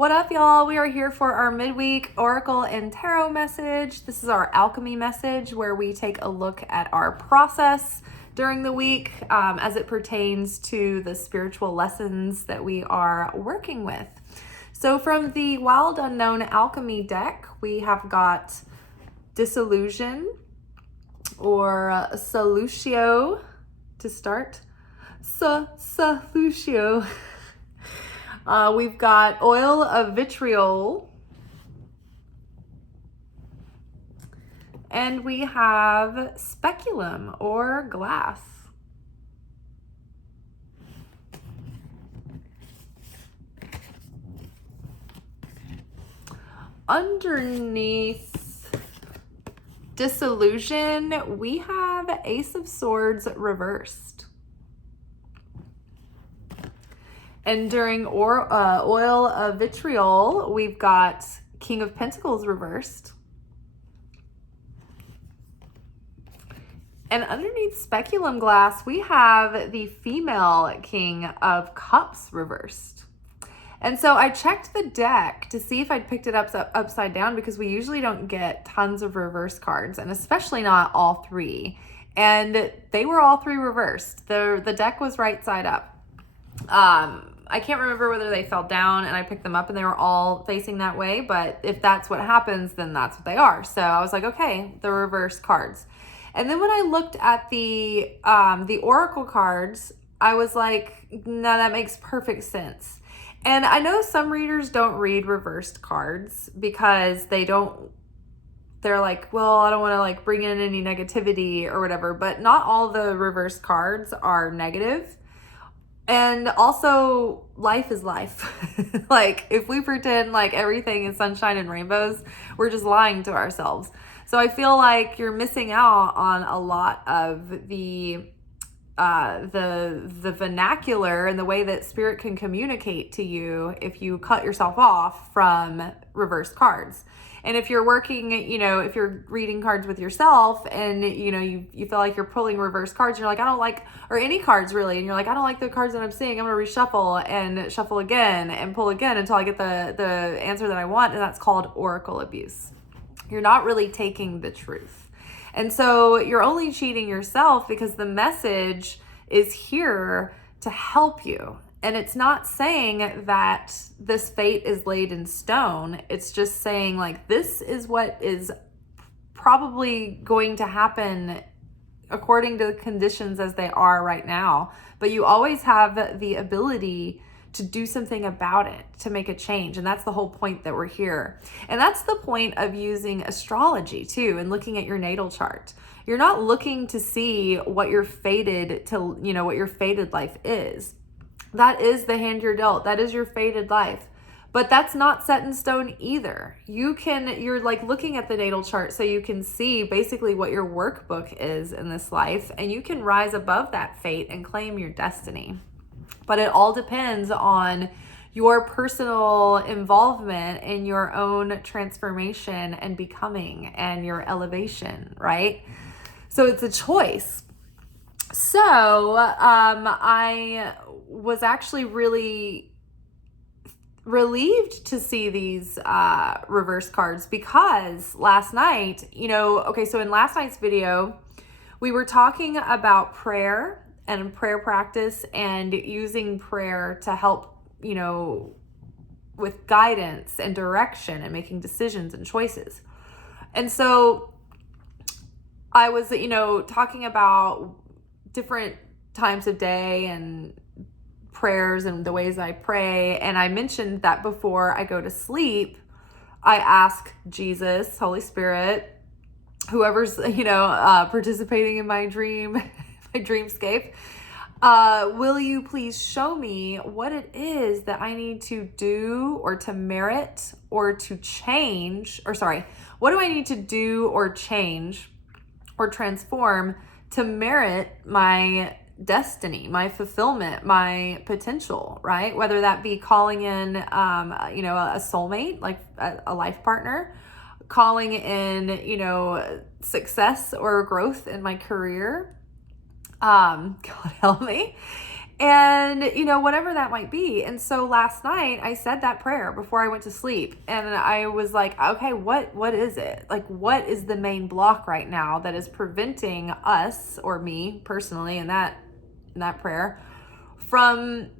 What up, y'all? We are here for our midweek Oracle and Tarot message. This is our alchemy message where we take a look at our process during the week as it pertains to the spiritual lessons that we are working with. So from the Wild Unknown Alchemy deck, we have got Disillusion or Solutio to start. Solutio. We've got Oil of Vitriol. And we have Speculum or Glass. Underneath Disillusion, we have Ace of Swords reversed. And during Oil of Vitriol, we've got King of Pentacles reversed. And underneath Speculum Glass, we have the female King of Cups reversed. And so I checked the deck to see if I'd picked it up upside down because we usually don't get tons of reverse cards, and especially not all three. And they were all three reversed. The deck was right side up. I can't remember whether they fell down and I picked them up and they were all facing that way, but if that's what happens, then that's what they are. So I was like, okay, the reverse cards. And then when I looked at the Oracle cards, I was like, no, that makes perfect sense. And I know some readers don't read reversed cards because they're like, well, I don't want to like bring in any negativity or whatever, but not all the reverse cards are negative. And also, life is life. Like, if we pretend like everything is sunshine and rainbows, we're just lying to ourselves. So I feel like you're missing out on a lot of the vernacular and the way that spirit can communicate to you if you cut yourself off from reverse cards. And if you're working, if you're reading cards with yourself and, you feel like you're pulling reverse cards, and you're like, I don't like, or any cards really, and you're like, I don't like the cards that I'm seeing. I'm going to reshuffle and shuffle again and pull again until I get the answer that I want. And that's called oracle abuse. You're not really taking the truth. And so you're only cheating yourself because the message is here to help you. And it's not saying that this fate is laid in stone. It's just saying like, this is what is probably going to happen according to the conditions as they are right now. But you always have the ability to do something about it, to make a change. And that's the whole point that we're here. And that's the point of using astrology too, and looking at your natal chart. You're not looking to see what your fated life is. That is the hand you're dealt. That is your fated life. But that's not set in stone either. You're like looking at the natal chart so you can see basically what your workbook is in this life, and you can rise above that fate and claim your destiny. But it all depends on your personal involvement in your own transformation and becoming and your elevation, right? So it's a choice. So I was actually really relieved to see these reverse cards because last night, so in last night's video, we were talking about prayer and prayer practice and using prayer to help, with guidance and direction and making decisions and choices. And so I was, talking about different times of day and prayers and the ways I pray. And I mentioned that before I go to sleep, I ask Jesus, Holy Spirit, whoever's, participating in my dream, my dreamscape, will you please show me what it is that I need to do or to merit or to change, what do I need to do or change or transform to merit my destiny, my fulfillment, my potential, right? Whether that be calling in, a soulmate, like a life partner, calling in, success or growth in my career. God help me. And, whatever that might be. And so last night I said that prayer before I went to sleep. And I was like, okay, what is it? Like, what is the main block right now that is preventing us, or me personally, in that prayer, from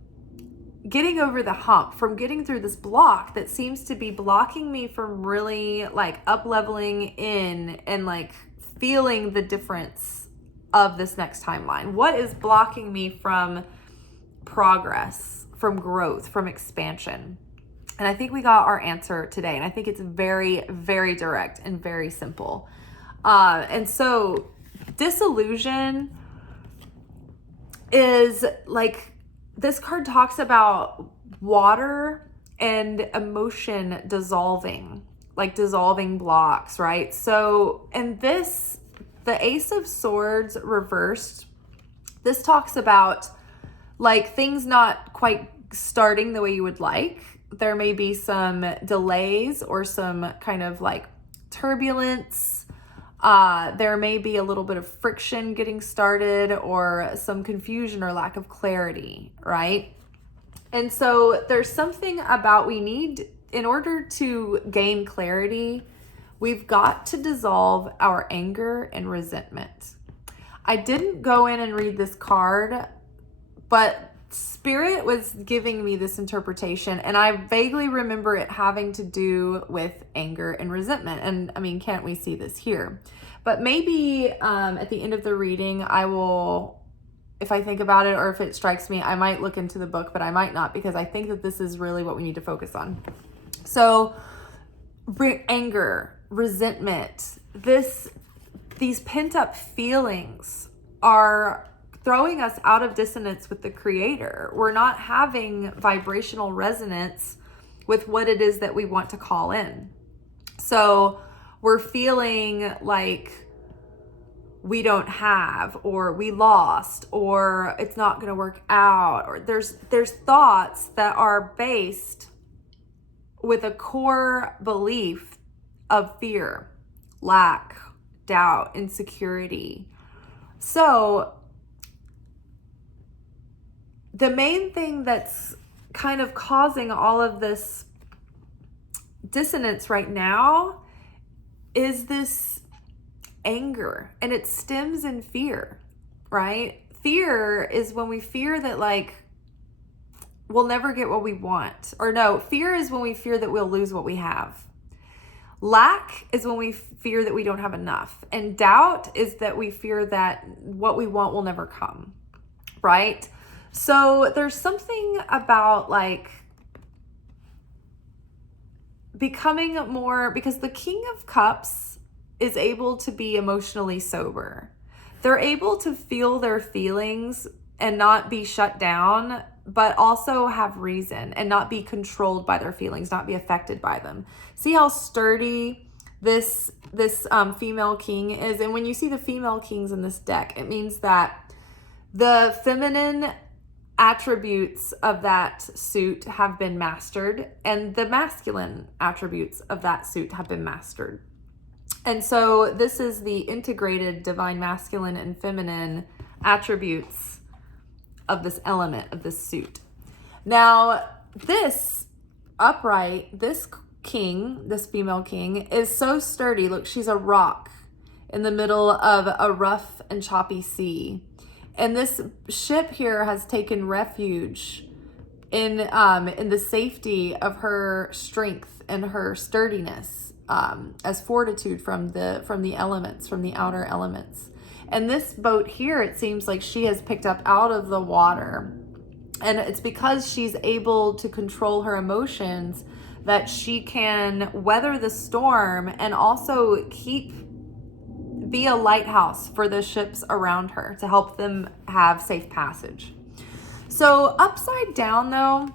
getting over the hump, from getting through this block that seems to be blocking me from really like up leveling in and like feeling the difference of this next timeline? What is blocking me from progress, from growth, from expansion? And I think we got our answer today. And I think it's very, very direct and very simple. And so disillusion is like, this card talks about water and emotion dissolving, like dissolving blocks, right? So, and the Ace of Swords reversed, this talks about like things not quite starting the way you would like. There may be some delays or some kind of like turbulence. There may be a little bit of friction getting started, or some confusion or lack of clarity, right? And so there's something about, we need, in order to gain clarity, we've got to dissolve our anger and resentment. I didn't go in and read this card, but Spirit was giving me this interpretation, and I vaguely remember it having to do with anger and resentment. And I mean, can't we see this here? But maybe at the end of the reading, I will, if I think about it or if it strikes me, I might look into the book, but I might not, because I think that this is really what we need to focus on. So anger, resentment, these pent up feelings are throwing us out of dissonance with the Creator. We're not having vibrational resonance with what it is that we want to call in. So we're feeling like we don't have, or we lost, or it's not going to work out, or there's thoughts that are based with a core belief of fear, lack, doubt, insecurity. So the main thing that's kind of causing all of this dissonance right now is this anger, and it stems in fear, right? Fear is when we fear that like we'll never get what we want. Or no, fear is when we fear that we'll lose what we have. Lack is when we fear that we don't have enough. And doubt is that we fear that what we want will never come, right? So there's something about like becoming more, because the King of Cups is able to be emotionally sober. They're able to feel their feelings and not be shut down, but also have reason and not be controlled by their feelings, not be affected by them. See how sturdy this female king is? And when you see the female kings in this deck, it means that the feminine attributes of that suit have been mastered, and the masculine attributes of that suit have been mastered. And so this is the integrated divine masculine and feminine attributes of this element of this suit. Now, this upright, this king, this female king, is so sturdy. Look, she's a rock in the middle of a rough and choppy sea. And this ship here has taken refuge in the safety of her strength and her sturdiness, as fortitude from the elements, from the outer elements. And this boat here, it seems like she has picked up out of the water. And it's because she's able to control her emotions that she can weather the storm and also be a lighthouse for the ships around her to help them have safe passage. So upside down though,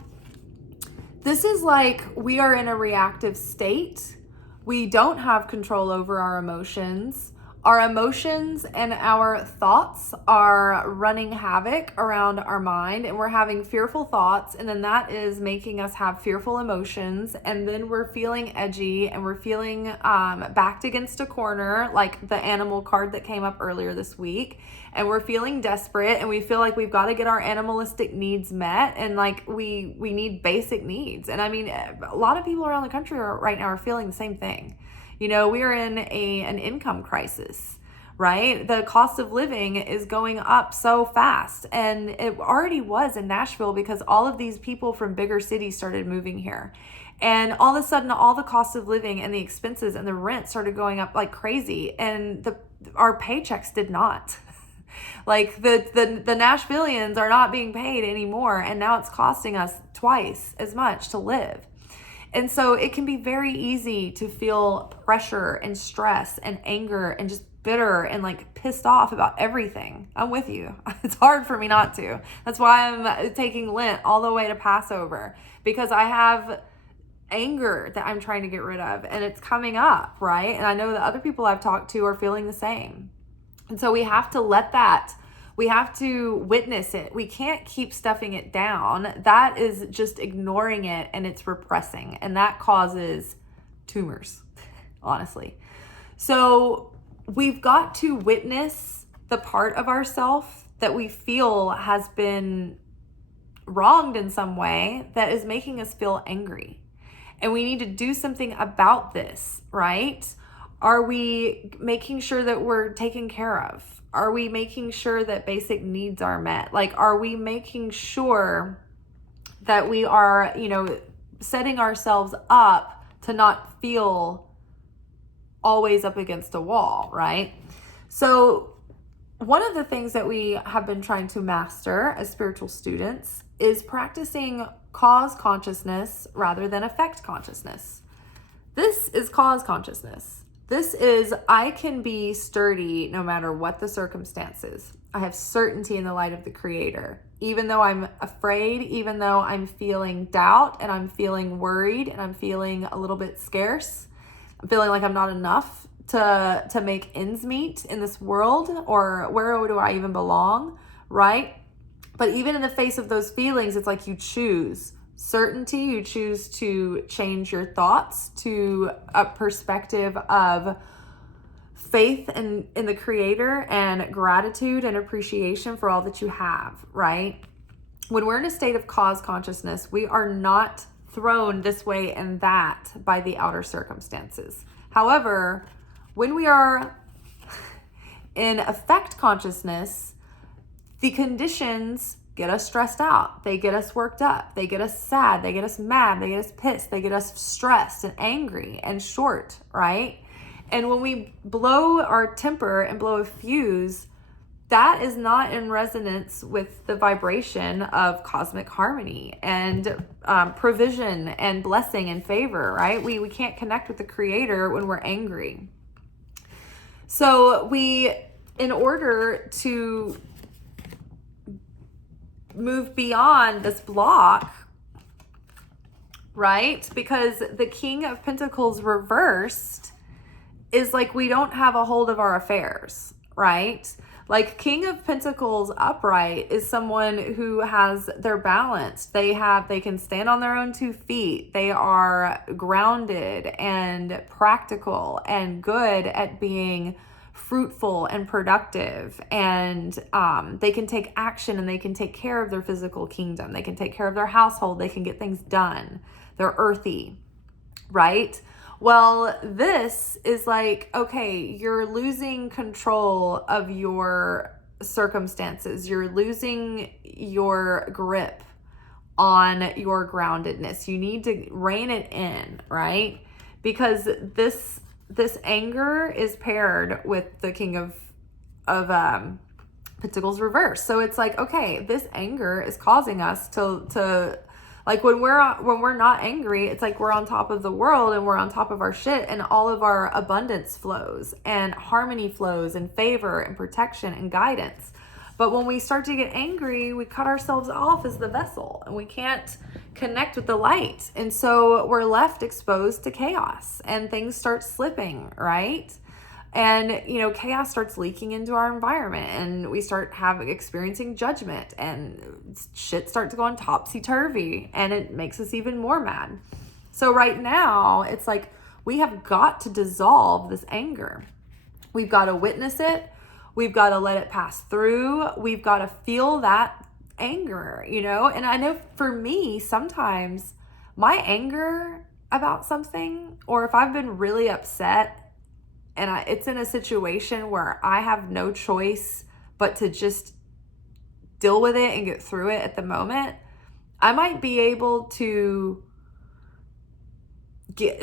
this is like we are in a reactive state. We don't have control over our emotions. Our emotions and our thoughts are running havoc around our mind, and we're having fearful thoughts, and then that is making us have fearful emotions, and then we're feeling edgy, and we're feeling backed against a corner, like the animal card that came up earlier this week, and we're feeling desperate, and we feel like we've got to get our animalistic needs met, and like we need basic needs. And I mean, a lot of people around the country right now are feeling the same thing. You know, we are in an income crisis, right? The cost of living is going up so fast, and it already was in Nashville because all of these people from bigger cities started moving here. And all of a sudden, all the cost of living and the expenses and the rent started going up like crazy, and our paychecks did not. Like the Nashvillians are not being paid anymore, and now it's costing us twice as much to live. And so it can be very easy to feel pressure and stress and anger and just bitter and like pissed off about everything. I'm with you. It's hard for me not to. That's why I'm taking Lent all the way to Passover, because I have anger that I'm trying to get rid of, and it's coming up, right? And I know that other people I've talked to are feeling the same. And so we have to we have to witness it. We can't keep stuffing it down. That is just ignoring it, and it's repressing, and that causes tumors, honestly. So we've got to witness the part of ourselves that we feel has been wronged in some way that is making us feel angry. And we need to do something about this, right? Are we making sure that we're taken care of? Are we making sure that basic needs are met? Like, are we making sure that we are, setting ourselves up to not feel always up against a wall, right? So one of the things that we have been trying to master as spiritual students is practicing cause consciousness rather than effect consciousness. This is cause consciousness. This is, I can be sturdy no matter what the circumstances. I have certainty in the light of the Creator. Even though I'm afraid, even though I'm feeling doubt and I'm feeling worried and I'm feeling a little bit scarce, I'm feeling like I'm not enough to make ends meet in this world, or where do I even belong, right? But even in the face of those feelings, it's like you choose certainty, you choose to change your thoughts to a perspective of faith in the Creator and gratitude and appreciation for all that you have, right? When we're in a state of cause consciousness, we are not thrown this way and that by the outer circumstances. However, when we are in effect consciousness, the conditions get us stressed out. They get us worked up. They get us sad. They get us mad. They get us pissed. They get us stressed and angry and short, right? And when we blow our temper and blow a fuse, that is not in resonance with the vibration of cosmic harmony and provision and blessing and favor, right? We can't connect with the Creator when we're angry. So in order to move beyond this block, right? Because the King of Pentacles reversed is like we don't have a hold of our affairs, right? Like King of Pentacles upright is someone who has their balance. They can stand on their own 2 feet. They are grounded and practical and good at being fruitful and productive, and they can take action, and they can take care of their physical kingdom. They can take care of their household. They can get things done. They're earthy, right? Well, this is like, okay, you're losing control of your circumstances. You're losing your grip on your groundedness. You need to rein it in, right? Because this anger is paired with the King of Pentacles reverse. So it's like, okay, this anger is causing us to like when we're not angry, it's like we're on top of the world and we're on top of our shit, and all of our abundance flows and harmony flows and favor and protection and guidance. But when we start to get angry, we cut ourselves off as the vessel, and we can't connect with the light. And so we're left exposed to chaos, and things start slipping, right? And, chaos starts leaking into our environment, and we start experiencing judgment, and shit starts going topsy-turvy, and it makes us even more mad. So right now, it's like we have got to dissolve this anger. We've got to witness it. We've got to let it pass through. We've got to feel that anger, And I know for me, sometimes my anger about something, or if I've been really upset and it's in a situation where I have no choice but to just deal with it and get through it at the moment, I might be able to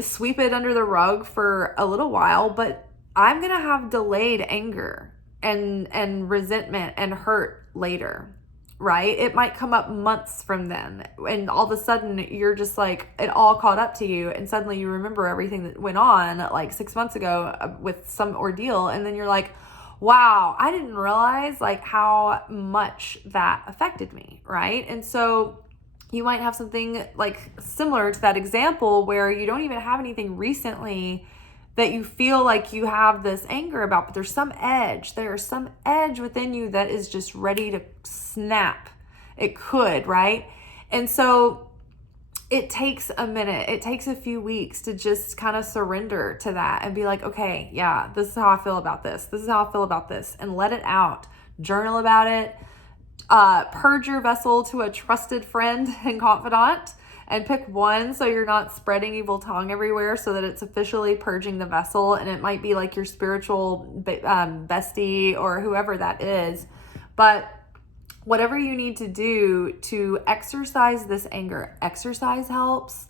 sweep it under the rug for a little while, but I'm going to have delayed anger and resentment and hurt later, right? It might come up months from then, and all of a sudden you're just like, it all caught up to you, and suddenly you remember everything that went on like 6 months ago with some ordeal, and then you're like, wow, I didn't realize like how much that affected me, right? And so you might have something like similar to that example where you don't even have anything recently that you feel like you have this anger about, but there's some edge within you that is just ready to snap. It could, right? And so it takes a minute. It takes a few weeks to just kind of surrender to that and be like, okay, yeah, this is how I feel about this. This is how I feel about this, and let it out. Journal about it. Purge your vessel to a trusted friend and confidant, and pick one so you're not spreading evil tongue everywhere, so that it's officially purging the vessel. And it might be like your spiritual bestie or whoever that is. But whatever you need to do to exercise this anger, exercise helps.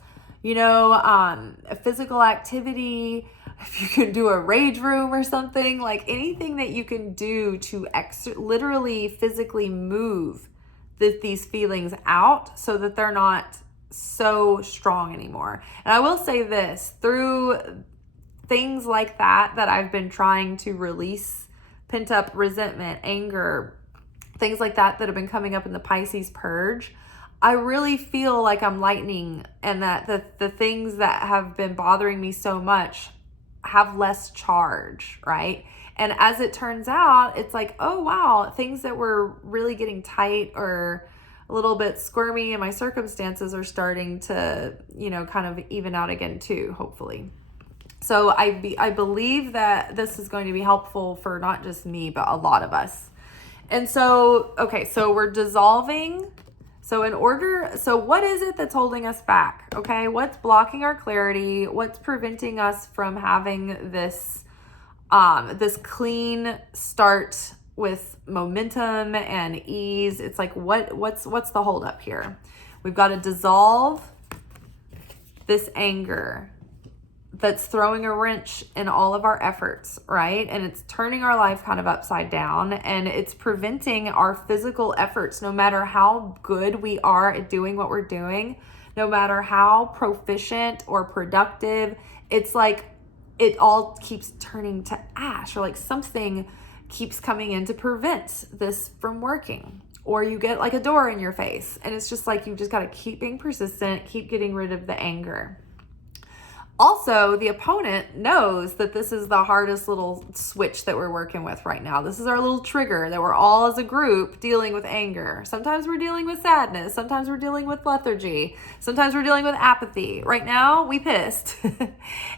Physical activity, if you can do a rage room or something, like anything that you can do to literally physically move these feelings out so that they're not so strong anymore. And I will say this, through things like that I've been trying to release pent up resentment, anger, things like that have been coming up in the Pisces purge, I really feel like I'm lightening, and that the things that have been bothering me so much have less charge, right? And as it turns out, it's like, oh wow, things that were really getting tight or a little bit squirmy in my circumstances are starting to, kind of even out again too, hopefully. So I believe that this is going to be helpful for not just me, but a lot of us. And so, okay, so we're dissolving. So what is it that's holding us back? Okay, what's blocking our clarity? What's preventing us from having this clean start with momentum and ease? It's like, what's the hold up here? We've got to dissolve this anger that's throwing a wrench in all of our efforts, right? And it's turning our life kind of upside down, and it's preventing our physical efforts. No matter how good we are at doing what we're doing, no matter how proficient or productive, it's like it all keeps turning to ash, or like something keeps coming in to prevent this from working. Or you get like a door in your face, and it's just like, you just got to keep being persistent, keep getting rid of the anger. Also, the opponent knows that this is the hardest little switch that we're working with right now. This is our little trigger that we're all as a group dealing with anger. Sometimes we're dealing with sadness. Sometimes we're dealing with lethargy. Sometimes we're dealing with apathy. Right now, we pissed.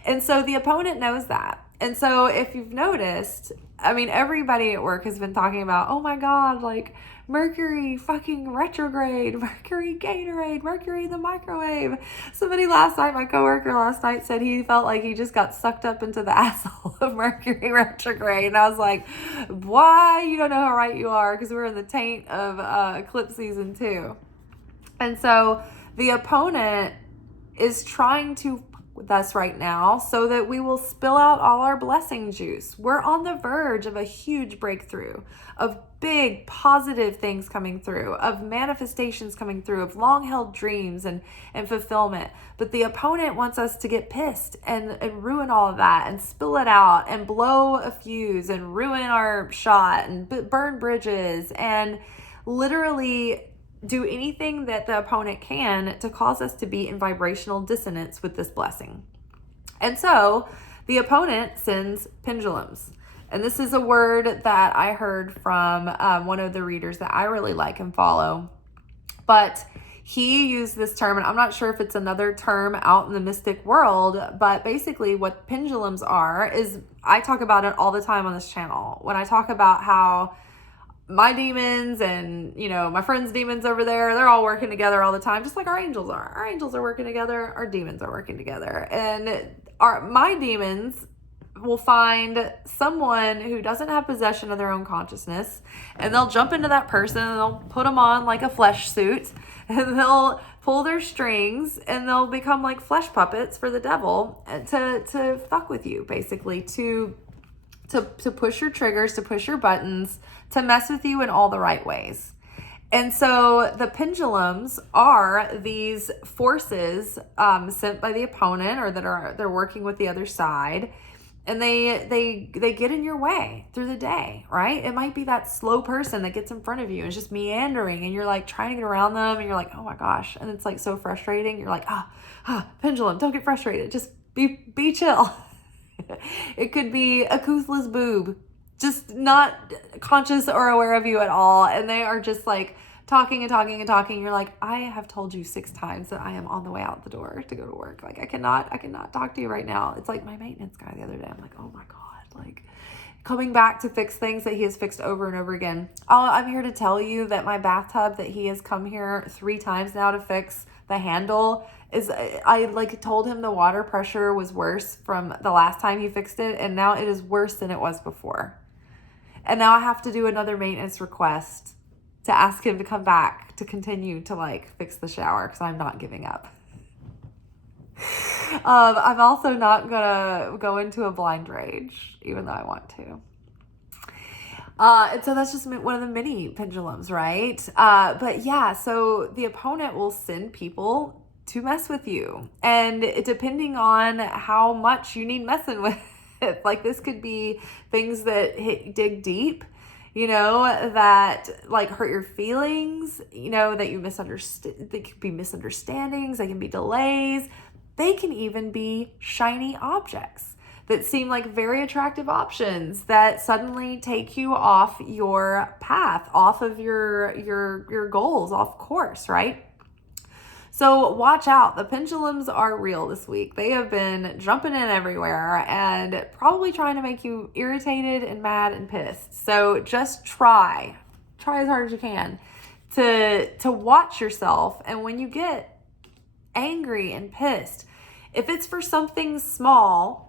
And so the opponent knows that. And so if you've noticed, everybody at work has been talking about, oh my God, like Mercury fucking retrograde, Mercury Gatorade, Mercury the microwave. Somebody my coworker last night said he felt like he just got sucked up into the asshole of Mercury retrograde. And I was like, why? You don't know how right you are, because we're in the taint of eclipse season too. And so the opponent is trying to with us right now so that we will spill out all our blessing juice. We're on the verge of a huge breakthrough, of big positive things coming through, of manifestations coming through, of long-held dreams and fulfillment. But the opponent wants us to get pissed and ruin all of that and spill it out and blow a fuse and ruin our shot and burn bridges and literally do anything that the opponent can to cause us to be in vibrational dissonance with this blessing. And so The opponent sends pendulums. And this is a word that I heard from one of the readers that I really like and follow. But he used this term, and I'm not sure if it's another term out in the mystic world, but basically what pendulums are is, I talk about it all the time on this channel. When I talk about how my demons and, my friends' demons over there, they're all working together all the time, just like our angels are. Our angels are working together, our demons are working together. And my demons will find someone who doesn't have possession of their own consciousness, and they'll jump into that person and they'll put them on like a flesh suit, and they'll pull their strings, and they'll become like flesh puppets for the devil to fuck with you, basically, to push your triggers, to push your buttons, to mess with you in all the right ways. And so the pendulums are these forces sent by the opponent, or they're working with the other side, and they get in your way through the day, right? It might be that slow person that gets in front of you and is just meandering, and you're like trying to get around them, and you're like, oh my gosh, and it's like so frustrating. You're like, pendulum, don't get frustrated, just be chill. It could be a toothless boob, just not conscious or aware of you at all, and they are just like talking and talking and talking. You're like, I have told you 6 times that I am on the way out the door to go to work. Like, I cannot talk to you right now. It's like my maintenance guy the other day. I'm like, oh my God, like coming back to fix things that he has fixed over and over again. I'm here to tell you that my bathtub that he has come here 3 times now to fix the handle is, I like told him the water pressure was worse from the last time he fixed it, and now it is worse than it was before. And now I have to do another maintenance request to ask him to come back to continue to like fix the shower, because I'm not giving up. I'm also not gonna go into a blind rage, even though I want to. And so that's just one of the many pendulums, right? But yeah, so the opponent will send people to mess with you, and depending on how much you need messing with, like this could be things that dig deep, that like hurt your feelings, that you misunderstand. They could be misunderstandings, they can be delays, they can even be shiny objects that seem like very attractive options that suddenly take you off your path, off of your goals, off course, right? So watch out. The pendulums are real this week. They have been jumping in everywhere and probably trying to make you irritated and mad and pissed. So just try as hard as you can to watch yourself. And when you get angry and pissed, if it's for something small,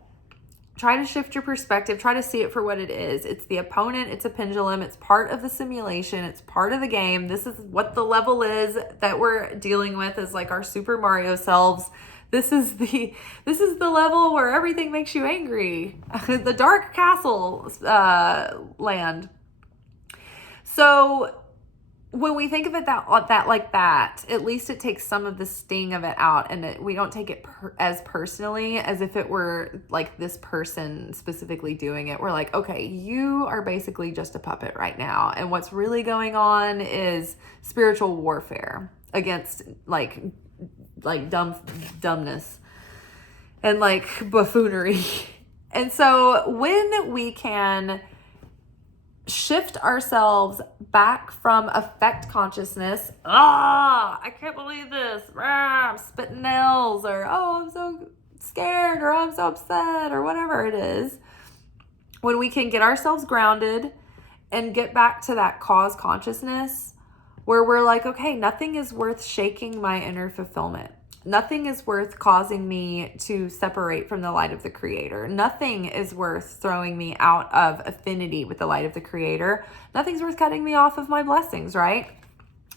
try to shift your perspective. Try to see it for what it is. It's the opponent. It's a pendulum. It's part of the simulation. It's part of the game. This is what the level is that we're dealing with, is like our Super Mario selves. This is the level where everything makes you angry. The Dark Castle land. So when we think of it that like that, at least it takes some of the sting of it out, and we don't take it as personally as if it were like this person specifically doing it. We're like, okay, you are basically just a puppet right now, and what's really going on is spiritual warfare against like dumbness and like buffoonery. And so when we can shift ourselves back from affect consciousness, I can't believe this, I'm spitting nails, or I'm so scared, or I'm so upset, or whatever it is, when we can get ourselves grounded and get back to that cause consciousness where we're like, okay, nothing is worth shaking my inner fulfillment. Nothing is worth causing me to separate from the light of the Creator. Nothing is worth throwing me out of affinity with the light of the Creator. Nothing's worth cutting me off of my blessings, right?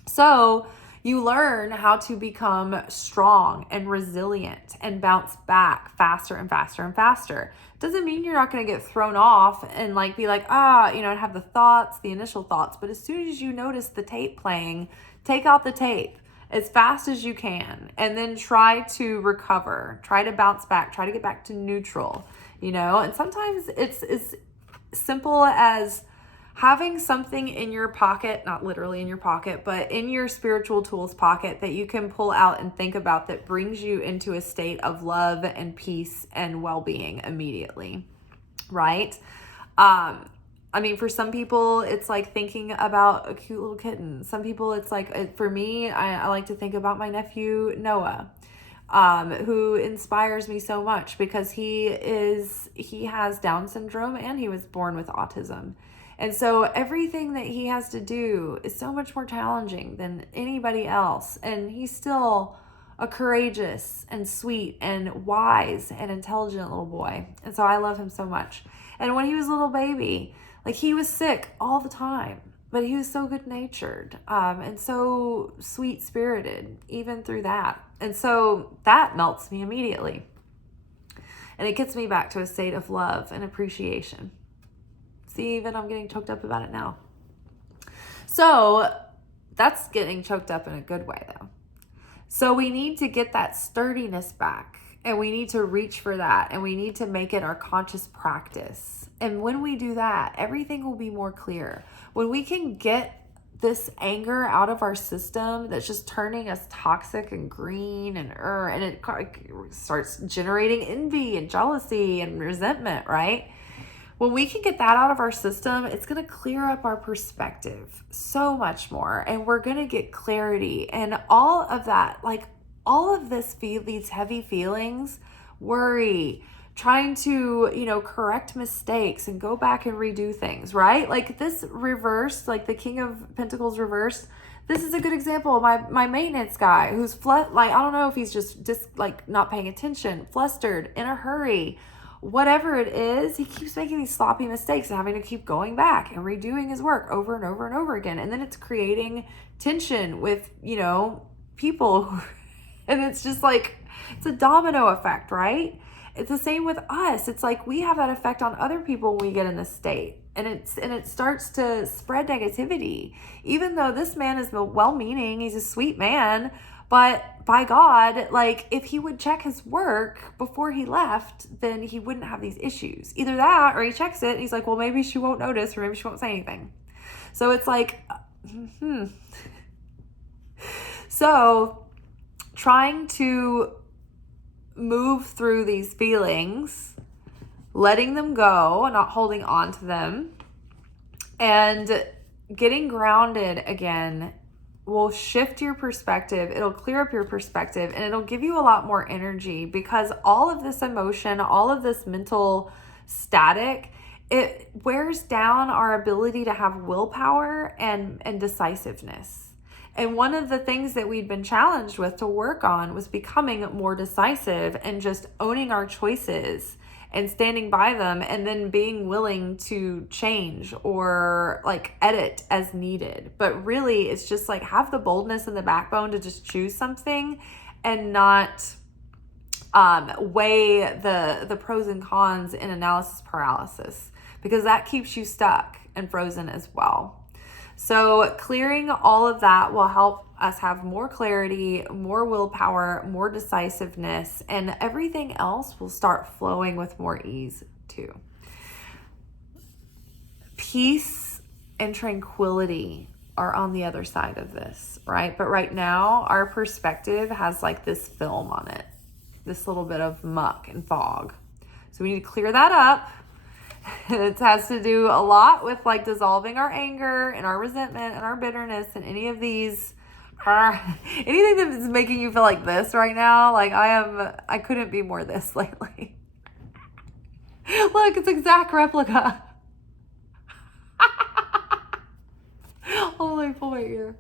So you learn how to become strong and resilient and bounce back faster and faster and faster. Doesn't mean you're not going to get thrown off and like be like, and have the thoughts, the initial thoughts. But as soon as you notice the tape playing, take out the tape as fast as you can, and then try to recover, try to bounce back, try to get back to neutral, and sometimes it's as simple as having something in your pocket, not literally in your pocket, but in your spiritual tools pocket that you can pull out and think about that brings you into a state of love and peace and well-being immediately, right? I mean, for some people, it's like thinking about a cute little kitten. Some people, it's like, for me, I like to think about my nephew, Noah, who inspires me so much because he has Down syndrome and he was born with autism. And so everything that he has to do is so much more challenging than anybody else. And he's still a courageous and sweet and wise and intelligent little boy. And so I love him so much. And when he was a little baby, like, he was sick all the time, but he was so good-natured, and so sweet-spirited even through that. And so that melts me immediately. And it gets me back to a state of love and appreciation. See, even I'm getting choked up about it now. So that's getting choked up in a good way, though. So we need to get that sturdiness back, and we need to reach for that, and we need to make it our conscious practice. And when we do that, everything will be more clear. When we can get this anger out of our system that's just turning us toxic and green and it starts generating envy and jealousy and resentment, right? When we can get that out of our system, it's going to clear up our perspective so much more. And we're going to get clarity. And all of that, like all of these heavy feelings, worry, trying to, correct mistakes and go back and redo things, right? Like this reversed, like the King of Pentacles reversed. This is a good example of my maintenance guy who's I don't know if he's just not paying attention, flustered, in a hurry. Whatever it is, he keeps making these sloppy mistakes and having to keep going back and redoing his work over and over and over again. And then it's creating tension with, people. And it's just like, it's a domino effect, right? It's the same with us. It's like we have that effect on other people when we get in this state. And it starts to spread negativity. Even though this man is well-meaning, he's a sweet man, but by God, like if he would check his work before he left, then he wouldn't have these issues. Either that, or he checks it and he's like, well, maybe she won't notice, or maybe she won't say anything. So it's like, So trying to move through these feelings, letting them go, not holding on to them, and getting grounded again will shift your perspective. It'll clear up your perspective, and it'll give you a lot more energy, because all of this emotion, all of this mental static, it wears down our ability to have willpower and decisiveness. And one of the things that we'd been challenged with to work on was becoming more decisive and just owning our choices and standing by them, and then being willing to change or like edit as needed. But really, it's just like have the boldness and the backbone to just choose something and not weigh the pros and cons in analysis paralysis, because that keeps you stuck and frozen as well. So clearing all of that will help us have more clarity, more willpower, more decisiveness, and everything else will start flowing with more ease too. Peace and tranquility are on the other side of this, right? But right now, our perspective has like this film on it, this little bit of muck and fog. So we need to clear that up. It has to do a lot with like dissolving our anger and our resentment and our bitterness and any of these, anything that is making you feel like this right now. Like I couldn't be more this lately. Look, it's exact replica. Holy pull my ear.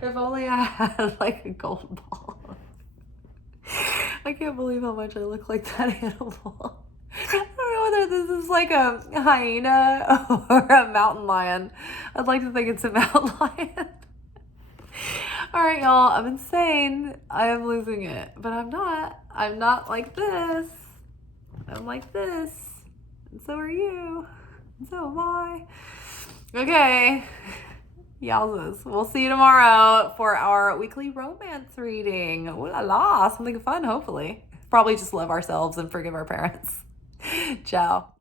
If only I had like a gold ball. I can't believe how much I look like that animal. I don't know whether this is like a hyena or a mountain lion. I'd like to think it's a mountain lion. All right, y'all, I'm insane. I am losing it, but I'm not. I'm not like this. I'm like this. And so are you. And so am I. Okay. Yowzas. We'll see you tomorrow for our weekly romance reading. Ooh la la. Something fun, hopefully. Probably just love ourselves and forgive our parents. Ciao.